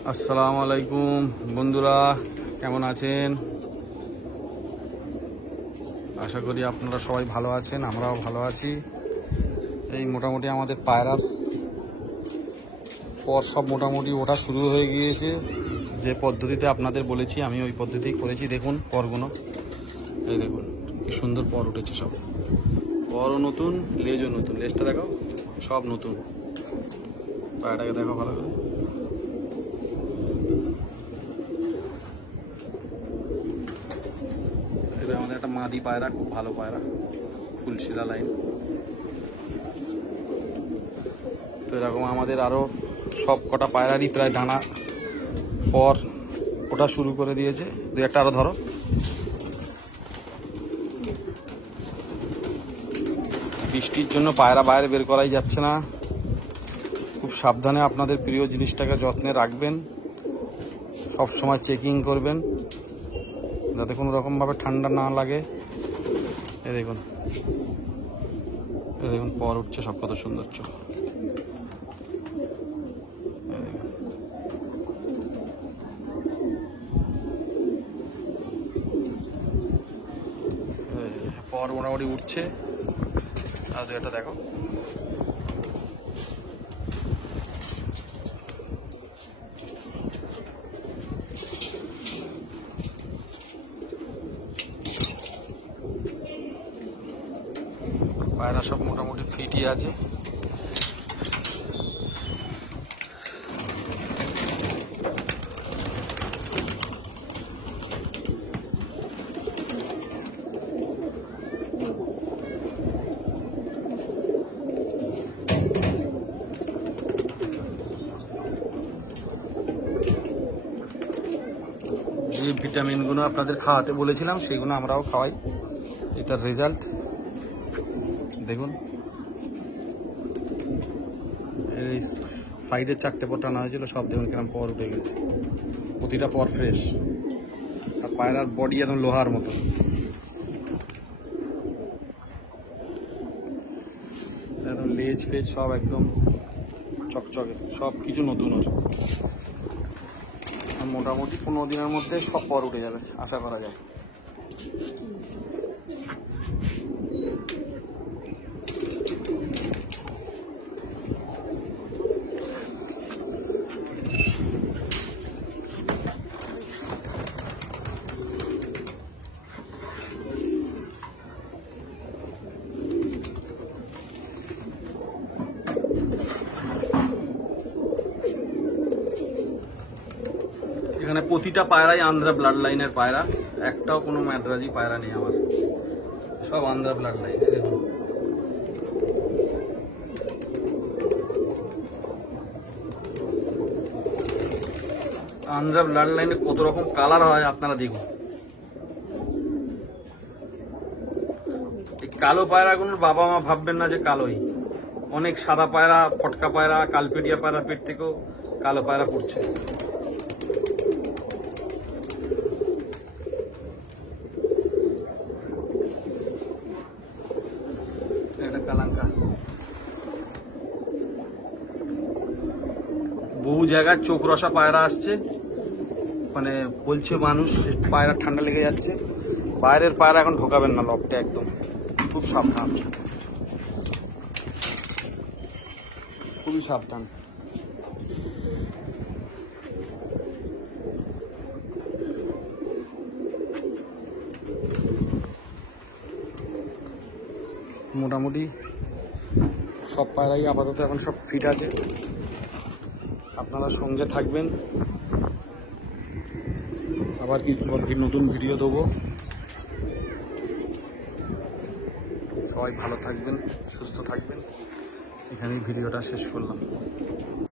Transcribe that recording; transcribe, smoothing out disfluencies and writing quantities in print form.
আসসালামু আলাইকুম বন্ধুরা, কেমন আছেন? আশা করি আপনারা সবাই ভালো আছেন, আমরাও ভালো আছি। এই মোটামুটি আমাদের পায়রার পর সব মোটামুটি ওঠা শুরু হয়ে গিয়েছে। যে পদ্ধতিতে আপনাদের বলেছি আমি ওই পদ্ধতিই করেছি। দেখুন পরগুলো, এই দেখুন কি সুন্দর পর উঠেছে। সব পরও নতুন, লেজও নতুন। লেজটা দেখো, সব নতুন। পায়রাটাকে দেখো ভালো করে। এটা আমাদের একটা মাদি পায়রা, খুব ভালো পায়রা, ফুলশিলা লাইন। তো এরকম আমাদের আরও সব কটা পায়রারই প্রায় ডানা পর ওটা শুরু করে দিয়েছে। দু একটা আরও ধরো। বৃষ্টির জন্য পায়রা বাইরে বের করাই যাচ্ছে না। খুব সাবধানে আপনাদের প্রিয় জিনিসটাকে যত্নে রাখবেন, সব সময় চেকিং করবেন যাতে কোনো রকমভাবে ঠান্ডা না লাগে। এই দেখুন, এই দেখুন পর উঠছে সব, কত সৌন্দর্য। পর মোটামুটি উঠছে। আর দু একটা দেখো। পায়রা সব মোটামুটি ফিটই আছে। যে ভিটামিনগুলো আপনাদের খাওয়াতে বলেছিলাম সেগুলো আমরাও খাওয়াই। এটার রেজাল্ট দেখুন। এই সাইডের চারটে পর টানা হয়েছিল, সব দেখুন কিরকম পর উঠে গেছে। প্রতিটা পর ফ্রেশ। আর পায়রার বডি একদম লোহার মতো। একদম লেজ ফেজ সব একদম চকচকে, সব কিছু নতুন ওর। মোটামুটি 15 দিনের মধ্যে সব পর উঠে যাবে আশা করা যায়। এখানে প্রতিটা পায়রাই আন্ধ্রা ব্লাড লাইনের পায়রা, একটাও কোনো ম্যাড্রাজি পায়রা নেই আমার, সব আন্ধ্রা ব্লাড লাইন। দেখুন আন্ধ্রা ব্লাড লাইনে কত রকম কালার হয় আপনারা দেখুন। এই কালো পায়রাগুলোর বাবা মা ভাববেন না যে কালোই, অনেক সাদা পায়রা, ফটকা পায়রা, কালপেটিয়া পায়রা পেট থেকেও কালো পায়রা পড়ছে। কালাঙ্কা বহু জায়গায় চোখ রসা পায়রা আসছে, মানে বলছে মানুষ পায়রা ঠান্ডা লেগে যাচ্ছে। বাইরের পায়রা এখন ঢোকাবেন না লকটা, একদম খুব সাবধান, খুবই সাবধান। মোটামুটি সব পায়রাই আপাতত এখন সব ফিট আছে। আপনারা সঙ্গে থাকবেন, আবার কি নতুন ভিডিও দেবো। সবাই ভালো থাকবেন, সুস্থ থাকবেন। এখানেই ভিডিওটা শেষ করলাম।